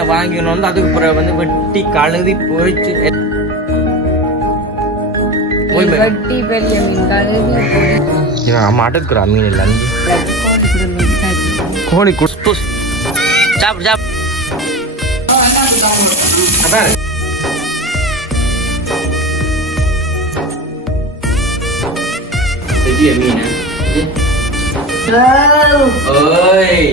மீனை வாங்கிக்கணும் வந்து அதுக்கு பிறகு வந்து வெட்டி கழுவி மே- வட்டி பெரிய மீன் கழுவி அடுக்குறா இல்லை. கோழி குஸ்புஸ் சாப்பிடு சாப்பிடு. அதான். பெரிய மீன்? ஓய்.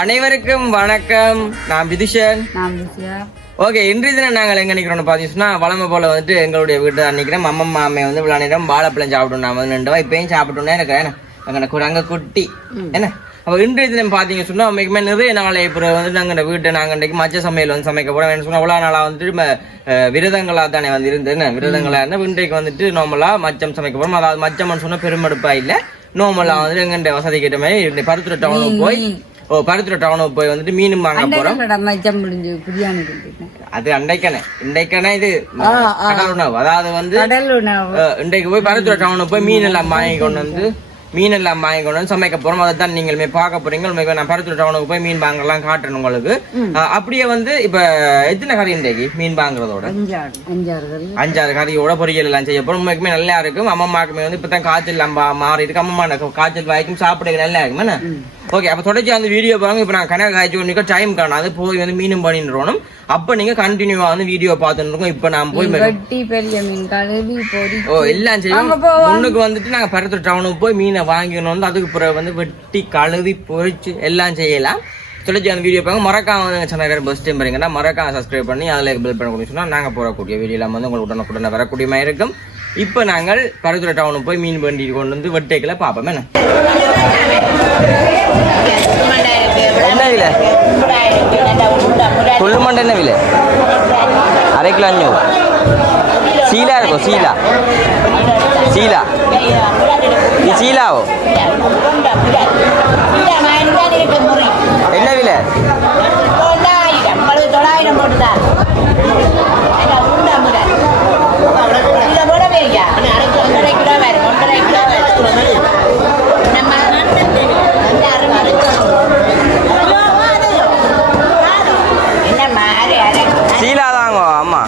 அனைவருக்கும் வணக்கம். நான் விதுஷன். ஓகே இன்றைய தினம் நாங்கள் எங்க நிக்கிறோம்னு பார்த்தீங்கன்னா வளமை போல வந்துட்டு எங்களுடைய வீட்டு தான் நிக்கிறோம். அம்மா மாமே வந்து நேரம் வாழைப்பழம் சாப்பிட்டோம் நான் வந்து நின்று இப்பயும் சாப்பிட்டோன்னே எனக்கு என்ன? அங்க குட்டி. என்ன? அப்போ இன்றைய தினம் பார்த்தீங்க சொன்னா உண்மைக்குமே நிறைய நாளை இப்போ வந்து நாங்கள் வீட்டை நாங்கள் இன்றைக்கு மச்ச சமையல் வந்து சமைக்க போகிறோம் என்ன சொன்னா அவ்வளோ நாளாக வந்துட்டு நம்ம விரதங்களாக தானே வந்து இருந்து என்ன? விரதங்களாக இருந்தால் இன்றைக்கு வந்துட்டு நார்மலாக மச்சம் சமைக்க போகிறோம் அதாவது மச்சம்னு சொன்னால் பெருமெடுப்பா இல்லை. நார்மலாக வந்து எங்கள்கிட்ட வசதி கிட்ட மாதிரி பருத்துறை டவுனுக்கு போய் ஓ பருத்துறை டவுனுக்கு போய் வந்துட்டு மீனும் வாங்க அண்டை மச்சம் முடிஞ்சு பிரியாணி அது அண்டைக்கணே இண்டைக்கணே இது. கடல் உணவு. அதாவது வந்து கடல் உணவு. இன்றைக்கு போய் பருத்துறை டவுனுக்கு போய் மீன் எல்லாம் வாங்கி கொண்டு வந்து மீன் எல்லாம் வாங்கி கொண்டு வந்து சமைக்க போறோம். அதை தான் நீங்களுமே பார்க்க போறீங்க. உண்மைக்கு நான் பருத்துறை டவுனுக்கு போய் மீன் வாங்கலாம் காட்டுறேன் உங்களுக்கு. அப்படியே வந்து இப்ப எத்தனை கறி இன்றைக்கு மீன் வாங்குறதோட? அஞ்சாறு அஞ்சாறு கறி. அஞ்சாறு கறியோட பொரியல் எல்லாம் செய்ய போறோம். உண்மைக்குமே நல்லா இருக்கும். அம்மாக்குமே வந்து இப்பதான் காய்ச்சல் மாறி இருக்கு அம்மா காய்ச்சல் வாய்க்கும் சாப்பிட நல்லா இருக்கும் என்ன? ஓகே அப்ப தொடர்ச்சி அந்த வீடியோ பாருங்க. இப்ப நான் கணக்கு காய்ச்சி ஒன்றுக்கு டைம் காணாது போய் வந்து மீனும் பண்ணிடுறோம் அப்ப நீங்க கண்டினியூவா வந்து வீடியோ பார்த்துட்டு இருக்கோம். இப்ப நான் போய் வட்டி பெரிய மீன் கழுவி பொடி ஓ எல்லாம் செய்வோம். முன்னுக்கு வந்துட்டு நாங்க பருத்தூர் டவுனுக்கு போய் மீனை வாங்கிக்கணும் வந்து அதுக்கு பிறகு வந்து வெட்டி கழுவி பொரிச்சு எல்லாம் செய்யலாம். தொடர்ச்சி அந்த வீடியோ பாருங்க. மறக்காம வந்து சேனல் பஸ் டைம் பாருங்கன்னா மறக்காம சப்ஸ்கிரைப் பண்ணி அதில் பில் பண்ண கொடுத்து சொன்னா நாங்க போறக்கூடிய வீடியோ எல்லாம் வந்து உங்களுக்கு உடனுக்குடனே வரக்கூடிய மாதிரி இருக்கும். இப்போ நாங்கள் பருத்துறை டவுனுக்கு போய் மீன் வண்டி கொண்டு வந்து வெட்டைக்கில் பார்ப்போம் என்ன? என்ன விலை கொள்ளு மண்டை என்ன விலை? அரை கிலோ அஞ்சூறு சீலா இருக்கும் சீலா? சீலா? இது சீலாவோ? என்ன விலை? தொள்ளாயிரம் போட்டுதான் இதை போட வையா ஒன்றரை கிலோ வரும் ஒன்றரை கிலோ வரும் நம்ம என்னம்மா அரை அரை சீலா தாங்க அம்மா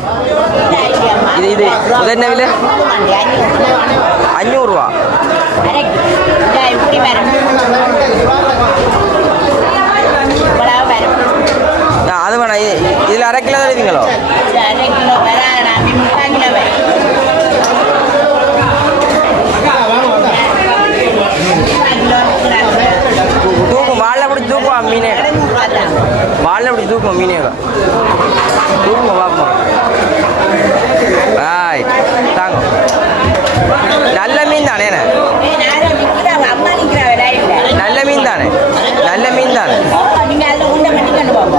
இது இது என்ன விலை அஞ்சூறுரூவா அது வேணாம் இதில் அரை கிலோ தருவீங்களோ இது அரை தூக்கும் வாழை பிடிச்சி தூக்குவா மீனே வாழை பிடிச்சி தூக்குவோம் மீனே பார்ப்போம் ஆய் தாங்க நல்ல மீன் தானே என்ன? ஏய், நானும் நிக்கிறேன், அம்மா நிக்கிறா, விளையாடல. நல்ல மீன் தானே நல்ல மீன் தானே ஓ, நீங்க அதுல உண்டை கட்டிக்கொண்டு போங்க.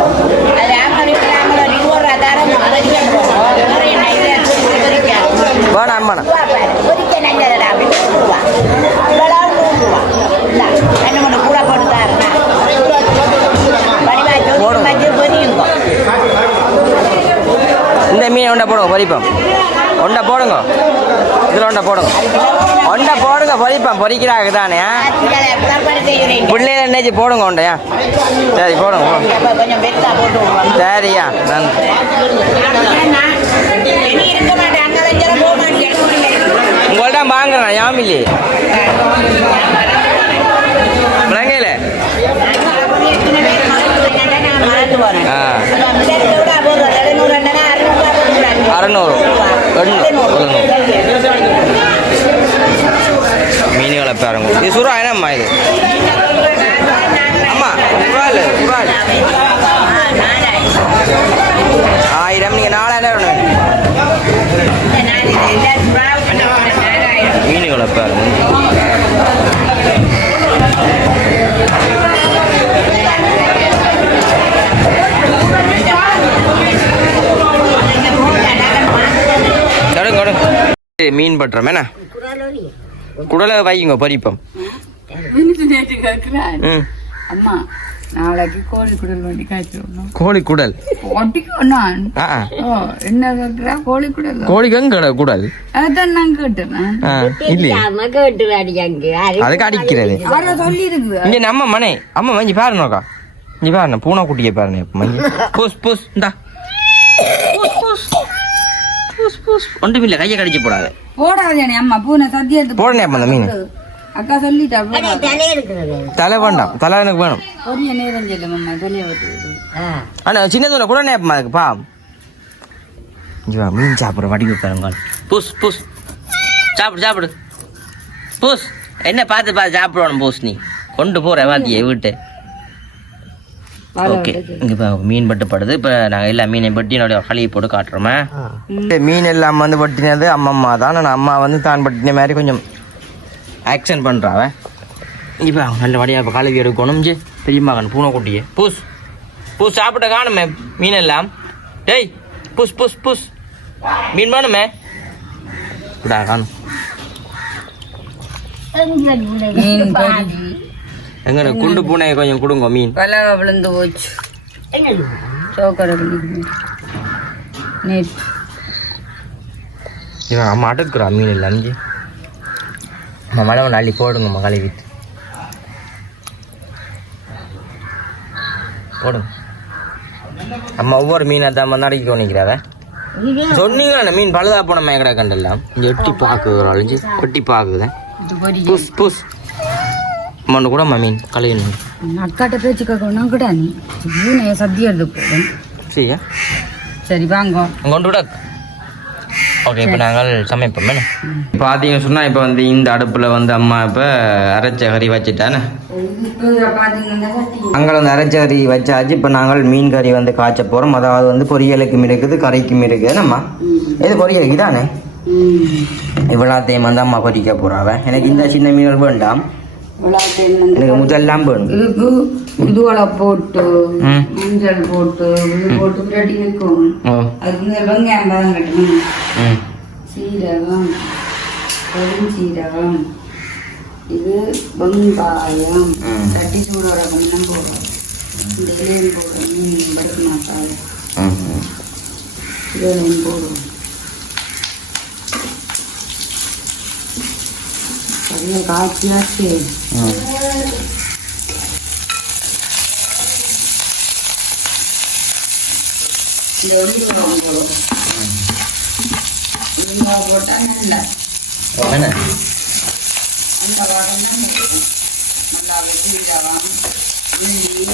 அது ஆமா நிக்கிறாங்களோ, இருபது ரூபா தரேன், அதை கட்டிக்கொண்டு போங்க. நிறைய நைட்ல இருக்கு, பொரிக்க. வேணாம் அம்மாண்ணா ரூபா பாரு, பொரிக்க நல்லதுடா, அப்படி நூறு ரூபா. இவ்வளவு நூறு ரூபா. இந்தா, ரெண்டு மூணு கூட போட்டு தாரேன். வடிவா ஜோதி போடுங்க. மஞ்சள் பொரியுங்க. இந்த மீன் ஒண்டை போடுங்க பொரிப்போம் ஒண்டை போடுங்க. இதில் ஒண்டை போடுங்க. ஒண்டை போடுங்க பொரிப்போம் பொரிக்கிறாங்க தானே. பிள்ளைங்க என்னச்சு போடுங்க ஒண்டையா சரி போடுங்க. சரியா உங்கள்ட்ட வாங்குறேன் யாமிலி. விளங்கையில ஆ. அறநூறு. எண்ணூறு. மீன் வளர்ப்பாருங்க இது சுறா என்னம்மா இது? அம்மா குரால் குரால் ஆயிரம் நீங்கள் நாலாயிரம் வேணும். மீன் வளர்ப்பாருங்க you. மீன் பட்டுறோம் என்ன? குடலை வைங்க பறிப்போம். அம்மா நாளைக்கு கோழி குடல் வண்டி காய்ச்சிடணும் கோழி குடல். என்ன கேட்குறா கோழி குடல் கோழிக்கு எங்க குடல் அதான் நான் கேட்டேன் அதுக்கு அடிக்கிறது. இங்க நம்ம மனை. அம்மா மஞ்சி பாருனோக்கா இங்க பாருண்ண பூனை குட்டியை பாருண்ணே மஞ்சி. புஸ் புஸ் இந்தா. புஸ் புஸ். பூஸ் பூஸ். ஒன்றுமில்ல கையை கடிச்சு போடாது. போடாதே அம்மா பூனை சத்தியத்து போடணே அப்ப அந்த மீன். அக்கா சொல்லிட்டா. தலை வேண்டாம் தலை எனக்கு வேணும். பொரிய நேரம் சொல்லும் அம்மா அண்ணா சின்னதுல கூட நேப்பமா அதுக்கு பா. இங்க வா மீன் சாப்பிட்ற வடிவு பாருங்க பூஸ் பூஸ். சாப்பிடு சாப்பிடு. பூஸ். என்ன பார்த்து பார்த்து சாப்பிடணும் பூஸ் நீ. கொண்டு போற வாத்தியை வீட்டு. ஓகே. இங்க இப்போ மீன் பட்டு படுது. இப்போ நாங்கள் எல்லா மீனை பட்டி என்னோட கழுவி போட்டு காட்டுறோமே? மீன் எல்லாம் வந்து பட்டினது அம்மம்மா தான். நான் அம்மா வந்து தான் பட்டின மாதிரி கொஞ்சம் ஆக்ஷன் பண்ணுறாவ இப்போ நல்ல வடியாக இப்போ கழுவி எடுக்கணும். ஜி பெரியம்மா கண் பூனை குட்டியே. பூஸ். பூஸ் சாப்பிட்ட காணுமே மீன் எல்லாம். டேய் புஸ் புஸ் புஸ். மீன் வேணுமே? இப்படா காணும் எங்கட குண்டு பூனையை கொஞ்சம் கொடுங்க மீன். பலவ விழுந்து போச்சு. சோக்கரை இவன் அம்மா அடுக்குறா மீன் இல்லை அஞ்சு அம்மா மழை ஒன்று அள்ளி போடுங்கம்மா கழுவிட்டு போடுங்க. அம்மா ஒவ்வொரு மீனை தான் அடக்கி கொண்டிக்கிறாவ. சொன்னீங்களே மீன் பழுதா போன மேக்கடா கண்டெல்லாம் இங்க எட்டி பாக்குறாள் இஞ்சி எட்டி பாக்குதேன் இது மண்ணு கூட மீன் கழுவினு அக்காட்ட பேச்சு கேட்கணும் கூட நீ பூனையை சத்தியம் எடுத்து போதும் சரியா? சரி வாங்க. கொண்டு விட. ஓகே இப்போ நாங்கள் சமைப்போம் என்ன? பார்த்தீங்க சொன்னால் இப்போ வந்து இந்த அடுப்பில் வந்து அம்மா இப்போ அரைச்ச கறி வச்சுட்டானே? நாங்கள் வந்து அரைச்ச கறி வச்சாச்சு. இப்போ நாங்கள் மீன் கறி வந்து காய்ச்ச போகிறோம் அதாவது வந்து பொரியலுக்கும் இருக்குது கறிக்கும் இருக்குது என்னம்மா? இது பொரியலுக்கு தானே? இவ்வளோத்தையும் வந்து அம்மா பொரிக்க போகிறாவ எனக்கு இந்த சின்ன மீன்கள் வேண்டாம். எனக்கு முதல்லாம் வேணும். இதுக்கு இதுவளை போட்டு மஞ்சள் போட்டு இது போட்டு பிரட்டி வைக்கும் அதுக்கு இந்த வெங்காயம் பதம் கட்டணும் சீரகம் பெருஞ்சீரகம் இது வெங்காயம். ம். தட்டி சூடு ரகம் போடுறோம் இந்த இலையும் போடுறோம் மீன் படுக்க மாட்டாங்க ம் ம். இலையும் போடுறோம் சரியா காய்ச்சியாச்சு ம் இந்த வெங்காயம் போடுறோம் வெங்காயம் போட்டால் நல்லா என்ன அந்த வாரம் நல்லா சீரகம் உள்ளி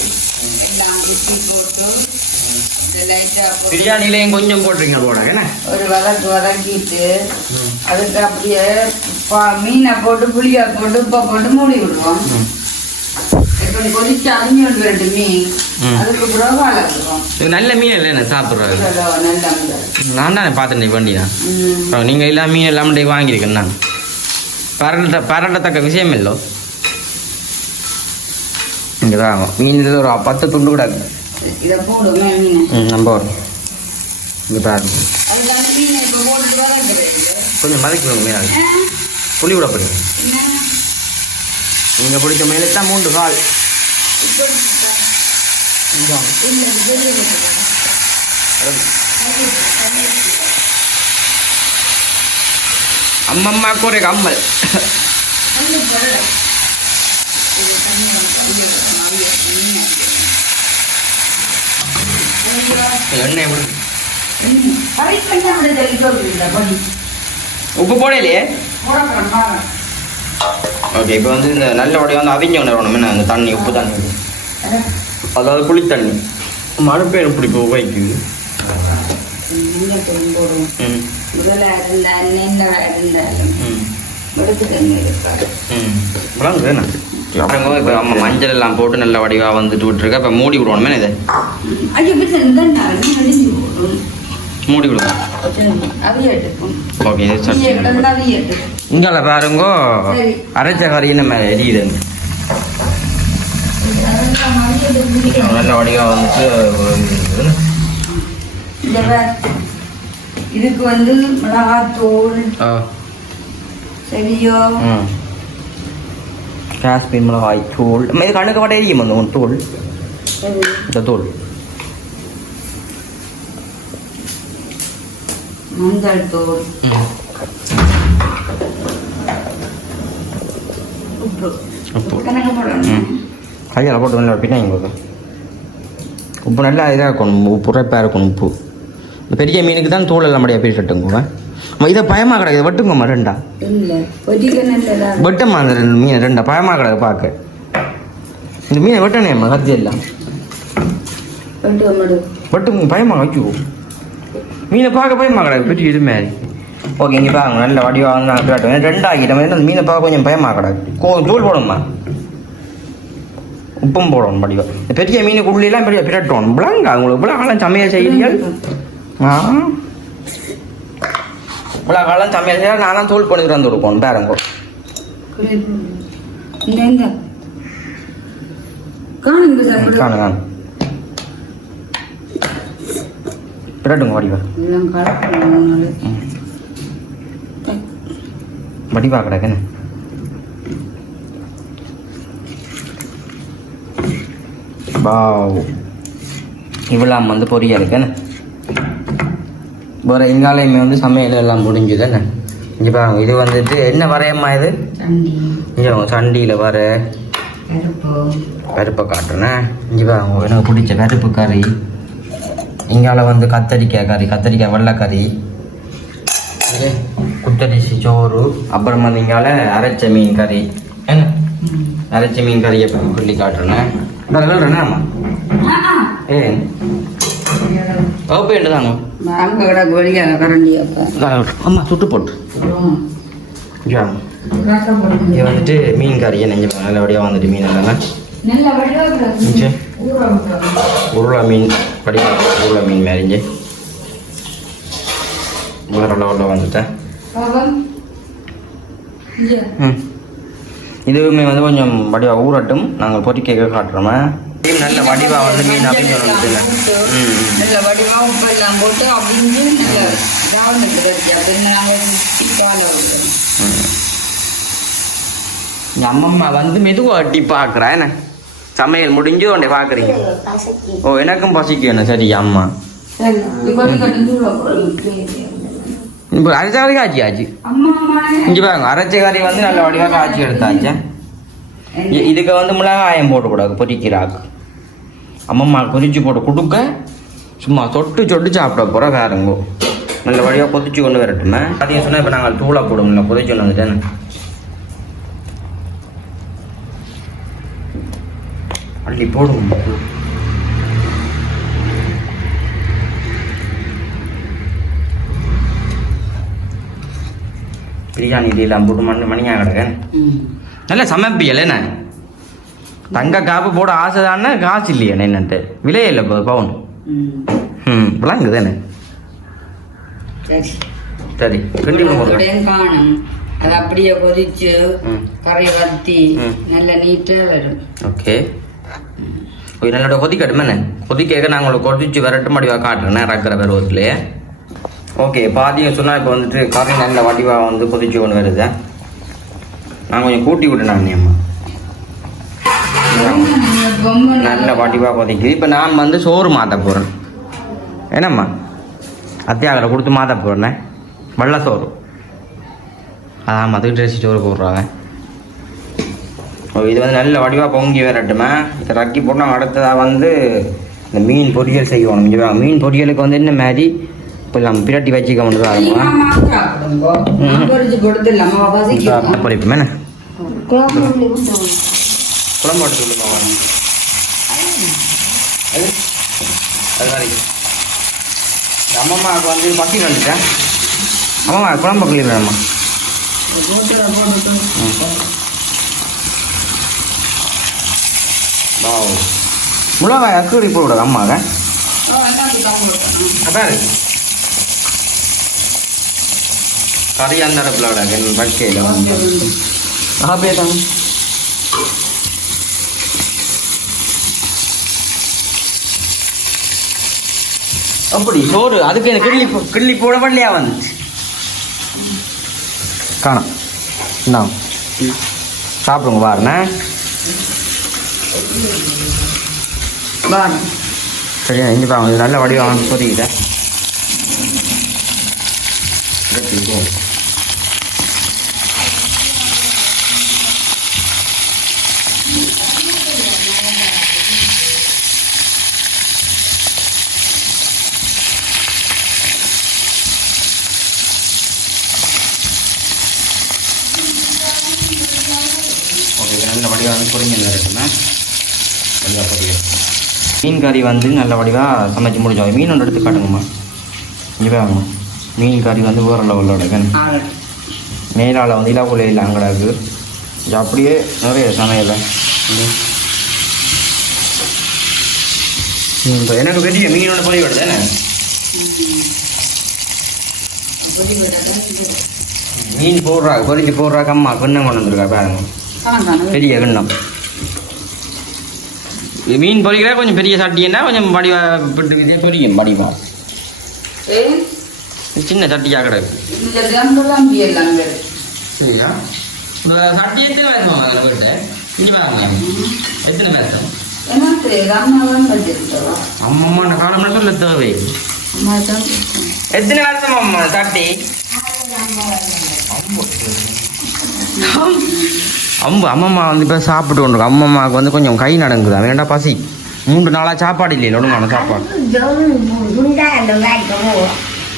எல்லாம் குத்தி போட்டு இது லைட்டாக போட்டு பிரியாணிலையும் கொஞ்சம் போட்டுருங்க போட என்ன? ஒரு வதக்கு வதக்கிட்டு அதுக்கு அப்படியே மீனை போட்டு புளியா போட்டு உப்பை போட்டு மூடி விடுவோம். இப்போ கொதிச்சு அரிஞ்சு கொண்டு வரட்டு மீன். ம். அதுக்கு பிறகு வளர்க்குறோம் இது நல்ல மீன் இல்லை என்ன? இருந்தது. நான் தானே பார்த்துட்டேன் வண்டி தான். நீங்கள் மீன் எல்லாம் டே வாங்கியிருக்கேன் நான். பரண்ட பரண்டத்தக்க விஷயம் இல்லோ. இங்கே தான் மீன் ஒரு பத்து துண்டு கூட. இதை போடுங்க ம் நம்ம வரும் இங்கே பாருங்க கொஞ்சம் மதிக்கணும் அது. புளி விட போடுங்க நீங்கள் பிடிச்ச மேலே தான் மூன்று கால் அம்மம்மாக்கு ஒரு கம்மல் எண்ணெய் விடு. உப்பு போடலையே? ஓகே இப்போ வந்து இந்த நல்ல உடைய வந்து அவிஞ்ச உணரணும். என்ன அந்த தண்ணி உப்பு தண்ணி அதாவது புளி தண்ணி. மறுபேர் இப்படி இப்போ அம்மா மஞ்சள் எல்லாம் போட்டு நல்ல வடிவாக வந்துட்டு விட்டுருக்க இப்போ மூடி விடுவோமே. இது? இந்த நாள் அடிஞ்சு போடும் மூடி விடுங்க அவியட்டுக்கும் ஓகே அவியட்டு இங்கால பாருங்கோ. அரைச்ச கறி நம்ம எரியுது நல்ல வடிவாக வந்துட்டு இதுக்கு வந்து மிளகாத்தூள் சரியோ காஷ்மீர் மிளகாய் தூள் இது கண்ணுக்கு மட்டும் எரியும் அந்த தூள் இந்த தூள் மஞ்சள் தூள் உப்பு. உப்பு. கையால் போட்டு நல்லா பின்னாங்க போது உப்பு நல்லா இதாக இருக்கணும். உப்பு உரைப்பாக இருக்கணும் உப்பு. பெரிய மீனுக்கு தான் தூள் எல்லாம் முடியாது போய் கட்டுங்க இதை பயமாக கிடக்குது வெட்டுங்கம்மா ரெண்டா. வெட்டம்மா அந்த ரெண்டு மீன் ரெண்டா. பயமாக கிடக்கு பார்க்க. இந்த மீனை வெட்டணேம்மா கத்தி எல்லாம் வெட்டுங்க. பயமாக வைக்கோ. மீனை பார்க்க பயமாக கிடக்கு பெரிய இது மாதிரி ஓகே இங்கே பாருங்க நல்ல வடிவாக நாங்கள் காட்டுவோம் ரெண்டாகிட்டோம் ஏன்னா மீனை பார்க்க கொஞ்சம் பயமாக கிடக்கு கோ தூள் போடும்மா உப்பும் போடணும் வடிவா பெரிய மீனுக்கு உள்ளெல்லாம் பெரிய பிரட்டணும் பிளாங்க உங்களுக்கு இவ்வளோ காலம் சமையல் செய்கிறீர்கள் ஆ இவ்வளோ காலம் சமையல் செய்ய நான் தான் தூள் பண்ணி வந்து கொடுக்கணும் பாருங்க இந்த காணுங்க பிரட்டுங்க வடிவா வடிவா கிடக்குன்னு பாவ் இவ்வளோ வந்து பொரியா இருக்குன்னு வேறு எங்காலையுமே வந்து சமையல் எல்லாம் முடிஞ்சுதுன்னு இங்கே பாருங்க இது வந்துட்டு என்ன வரையம்மா இது? இங்கே சண்டியில் வர பருப்பை காட்டுறேன் இங்கே பாருங்க எனக்கு பிடிச்ச பருப்பு கறி. இங்கால வந்து கத்தரிக்காய் கறி கத்தரிக்காய் வெள்ளைக்கறி இது குத்தரிசி சோறு அப்புறம் வந்து இங்கால அரைச்ச மீன் கறி. என்ன. அரைச்ச மீன் கறியை சொல்லி காட்டுறேன்? என்னம்மா ஏ வகுப்பு என்ன தாங்க? அம்மா சுட்டு போட்டு. இங்கே வந்துட்டு மீன் கறியை நெஞ்சு நல்லபடியாக வந்துட்டு மீன் எல்லாம் வடிவாக உருளை மீன் படிக்க உருளை மீன் மேரிஞ்சு வேற லெவலில் வந்துட்டேன் இதுவுமே வந்து கொஞ்சம் வடிவா ஊறட்டும். நாங்கள் பொறிக்க காட்டுறோமே? நல்ல வடிவா வந்து மீன் அப்படின்னு ம். நல்ல வடிவா உப்பு எல்லாம் போட்டு அப்படின்னு நல்ல கவர்மெண்ட் வச்சு அப்படின்னு நாங்கள் கால விட்டுறோம் எங்கள் அம்மம்மா வந்து மெதுவாக அட்டி பார்க்குறா என்ன? சமையல் முடிஞ்சு உன்னை பார்க்குறீங்க. ஓ எனக்கும் பசிக்கும் என்ன? சரி அம்மா. இப்போ அரைச்ச கறி காய்ச்சி ஆச்சு அம்மா இங்கே பாருங்க அரைச்ச கறி வந்து நல்ல வடிவாக காய்ச்சி எடுத்தாச்சு. இதுக்கு வந்து மிளகாயம் போடக்கூடாது பொரிக்கிறாக்கு அம்மம்மா பொரிச்சு போட்டு கொடுக்க. சும்மா தொட்டு சொட்டு சாப்பிட போகிற காருங்கோ நல்ல வழியாக கொதிச்சு கொண்டு வரட்டுமே. அதையும் சொன்னால் இப்போ நாங்கள் தூளை போடுவோம்ல கொதிச்சு கொண்டு வந்துட்டேன்னு. அள்ளி போடுவோம். பிரியாணி இதெல்லாம் போட்டு மணி மணியாக கிடக்கேன். ம். நல்ல சமைப்பியல் என்ன? தங்க காப்பு போட ஆசை தானே காசு இல்லையா என்னன்ட்டு. விலையே இல்லை பவுன். ம். விளங்குது என்ன? சரி. காணும் அது அப்படியே கொதிச்சு. கறி வத்தி. நல்ல நீட்டா வரும். ஓகே. என்னோட கொதிக்கட்டுமே என்ன? கொதிக்க நான் உங்களுக்கு கொதிச்சு விரட்டு மடிவாக காட்டுறேன் இறக்குற பருவத்துலேயே ஓகே பாதியம் சொன்னால் இப்போ வந்துட்டு காஃபி நல்ல வடிவாக வந்து கொதிச்சு கொண்டு வருது. நான் கொஞ்சம் கூட்டி விட்டேன் நான் அம்மா. நல்ல வடிவாக கொதிக்குது. இப்போ நான் வந்து சோறு மாற்ற போகிறேன் என்னம்மா? அத்தியாகரை கொடுத்து மாற்ற போகிறேன் வெள்ளை சோறு. அதான் மதுக்கு ட்ரெஸ் சோறு போடுறாங்க. இது வந்து நல்ல வடிவாக பொங்கி வரட்டுமே? இதை ரக்கி போட்டு அடுத்ததாக வந்து இந்த மீன் பொரியல் செய்வோம். இங்கே. மீன் பொரியலுக்கு வந்து என்ன மாதிரி? இப்போ நம்ம பிரட்டி வச்சுக்க பசிக்கும் பொரிப்போம் என்ன? குழம்பு போட்டு இந்த அம்மம்மாவுக்கு வந்து பசி வந்துட்டேன் அம்மா குழம்பு கிளி வேணுமா? மிளகாய் அக்கடி போட அம்மாங்க அதான் கறி அந்த இடத்துல பச்சையில் வந்து அப்படியே தாங்க அப்படி சோறு அதுக்கு எனக்கு கிள்ளி போ- கிள்ளி போட பண்ணலையா வந்துச்சு. காணும். என்ன சாப்பிடுங்க பாருண்ணே. பாரு சரியா இங்கே தான் இது நல்ல வடிவம் ஓகே நல்ல வடிவாக வந்து பொரிஞ்சு மீன் கறி வந்து நல்ல வடிவாக சமைச்சு முடிச்சோம். மீன் ஒன்று எடுத்து காட்டுங்கம்மா. இங்கே மீன் கறி வந்து வேறு லெவலோட மேலால் வந்து இலகுல இல்லை அங்கடாக்கு இது அப்படியே நிறைய சமையல். எனக்கு பெரிய மீனோட பொறி வருது. என்ன மீன் போடுறா பொறிஞ்சு போடுறா அம்மா கிண்ணம் கொண்டு வந்துருக்கா பாருங்க. பெரிய கிண்ணம். மீன் பொரிக்கிற கொஞ்சம் பெரிய சட்டின்னா கொஞ்சம் வடிவா இது பொரியும் வடிவா சின்ன சட்டியாக கிடக்கு. சரியா? சட்டி எத்தனை அதில் போயிட்டு இங்கே பாருங்க. எத்தனை சொல்ல தேவை அம்மா தான் எத்தனை வருஷம் அம்மா சட்டி? அம்பு அம்மம்மா வந்து இப்போ சாப்பிட்டு கொண்டு அம்மம்மாவுக்கு வந்து கொஞ்சம் கை நடங்குது? அவன் அவன்டா பசி? மூன்று நாளாக சாப்பாடு இல்லையில ஒழுங்கான சாப்பாடு?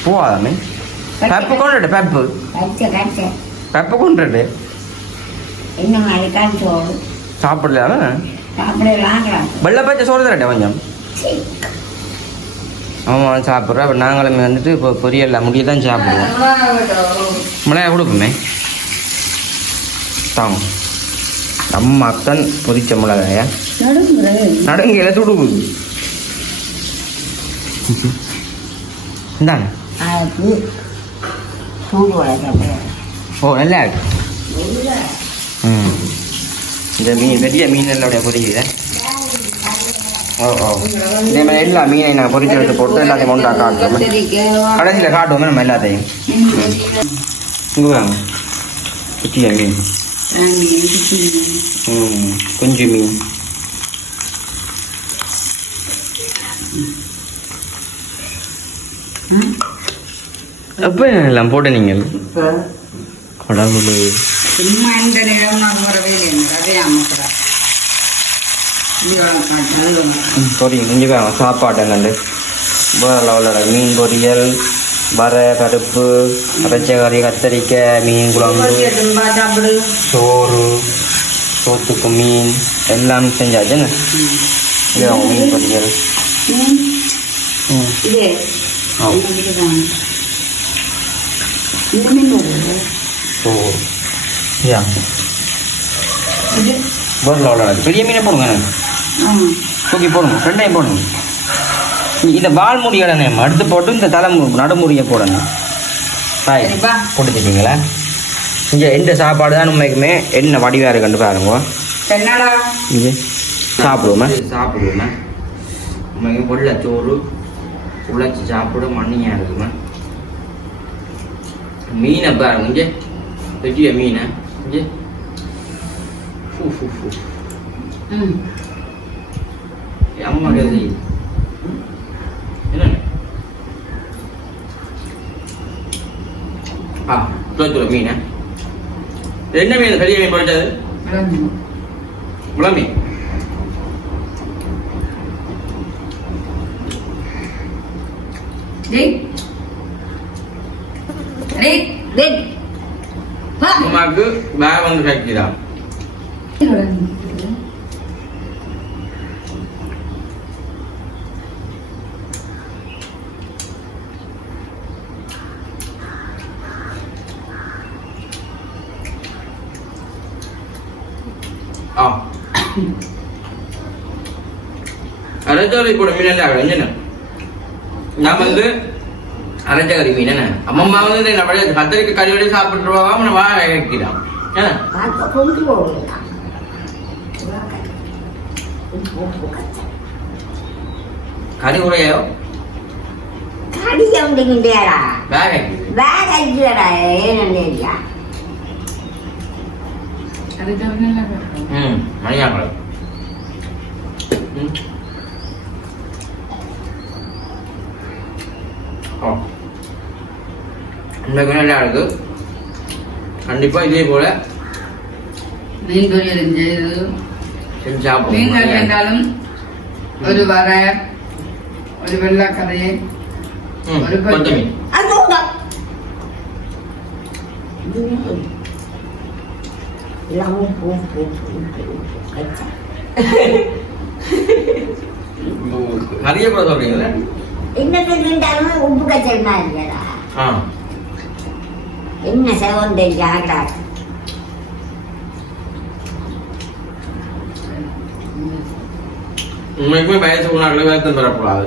போவாதாமே பெப்பு கொண்டுட்டு பெப்பு பெப்பு கொண்டுட்டு சாப்பிடலாம் வெள்ளப்பச்சை பச்சை சோறு தரட்டே கொஞ்சம். ஆமாம் சாப்பிட்றோம் அப்போ நாங்களும் வந்துட்டு இப்போ பொரியல் முடிய தான் சாப்பிடுவோம். மிளகாய் கொடுப்போமே. தாங்க நம்ம அக்கன் பொரிச்ச மிளகாயா? நடுங்குறது நடுங்கையில் துடுவு இந்தாங்க. ஓ நல்லா இருக்கு ம். இந்த மீன் பெரிய மீன் எல்லாம் பொரியுது ஓ ஓ. இதே மாதிரி எல்லா மீனை நான் பொரிச்சு எடுத்து போட்டு எல்லாத்தையும் கொண்டா காட்டுவோம் கடைசியில் காட்டுவோமே நம்ம எல்லாத்தையும். இங்கே குட்டியா மீன். குஞ்சு மீன் அப்போ எல்லாம் போட்டு நீங்கள் கடவுள். சும்மா இந்த நேரம் நான் வரவே இல்லை அதே பொரியல். இங்கே சாப்பாடு என்னண்டு வேறு லெவலில் மீன் பொரியல் வரை பருப்பு பச்சைக்கறி கத்தரிக்காய் மீன் குழம்பு சாப்பிடு சோறு சோத்துக்கு மீன் எல்லாம் செஞ்சாச்சுங்க இது அவங்க மீன் பொரியல் ம் இதே ஆ இந்த மீன் வருது சோறு யா வேறு லெவலில் பெரிய மீனை போடுங்க எனக்கு ஆமாம் தூக்கி போடுங்க ரெண்டையும் போடுங்க இந்த வால் முடி இடணும் அடுத்து போட்டு இந்த தலை நடுமுடியை போடணும். பாய் சரிப்பா. கொடுத்துட்டீங்களா? இங்கே எந்த சாப்பாடு தான் உண்மைக்குமே என்ன வடிவாக இருக்குன்னு பாருங்க. என்னடா? இது சாப்பிடுவோமே? சாப்பிடுவோமே? உண்மைக்கு வெள்ளை சோறு உழைச்சி சாப்பிட மண்ணியாக இருக்குமே? மீனை பாருங்க இங்கே. பெரிய மீனை இங்கே. ஃபூ ஃபூ ஃபூ. ம். அம்மா கதை என்ன தோத்துல மீன். என்ன மீன்? பெரிய மீன் படிச்சது விளங்கு. குழம்பி டேய். டேய் டேய். வா. அம்மாவுக்கு பேக் வந்து கைக்குதான் ஆ அரைச்சோரி கூட மீன் எல்லாம் என்ன? நான் வந்து அரைச்ச கறி மீன் என்ன? அம்மம்மா வந்து நம்ம கத்திரிக்க கறியோட சாப்பிட்டுருவா நம்ம வா வைக்கிறான் என்ன பார்க்க கொண்டு போகலாம் கறி உரையோ கடிய உண்டுகின்றேடா பேக் ஏன்னு இல்லையா மணியாம்பழம் இந்த நல்லா இருக்கு. கண்டிப்பா இதே போல மீன் பொரியல் மீன்கள் என்றாலும் ஒரு வர ஒரு வெள்ளக்கதையை ஒரு கொத்தமீன் உண்டா எல்லாமும் பூ பூ பூ பூ நிறைய கூட சொல்றீங்களா இன்னத்தை நின்றாலும் உப்பு கச்சல் மாதிரிடா ஆ. என்ன செவன் தெரிஞ்சு ஆகடா? உண்மைக்குமே வயசு உணர்களை வேத்தம் பெறக்கூடாது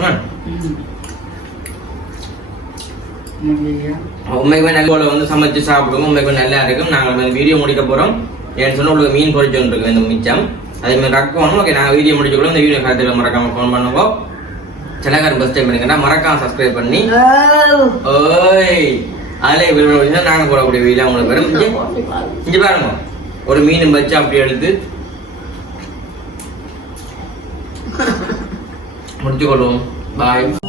ம். ம். முடியா உண்மைக்குமே நல்ல போல வந்து சமைச்சு சாப்பிடுவோம் உண்மைக்கு நல்லா இருக்கும். நாங்கள் வந்து வீடியோ முடிக்க போறோம். ஏன்னு சொன்னா உங்களுக்கு மீன் பொரிச்சு இருக்கு இந்த மிச்சம். அதே மாதிரி ரக்கம் ஓகே நாங்கள் வீடியோ முடிச்சுக்கொள்ள இந்த வீடியோ கருத்தில் மறக்காம ஃபோன் பண்ணுவோம் சிலகாரம் பஸ் டைம் பண்ணுங்கன்னா மறக்காம சப்ஸ்கிரைப் பண்ணி. ஓய். அதில் விரும்ப நாங்கள் போடக்கூடிய வீடியோ உங்களுக்கு வரும். இங்க பாருங்க. ஒரு மீன் வச்சு அப்படி எடுத்து முடிச்சு கொள்வோம் பாய்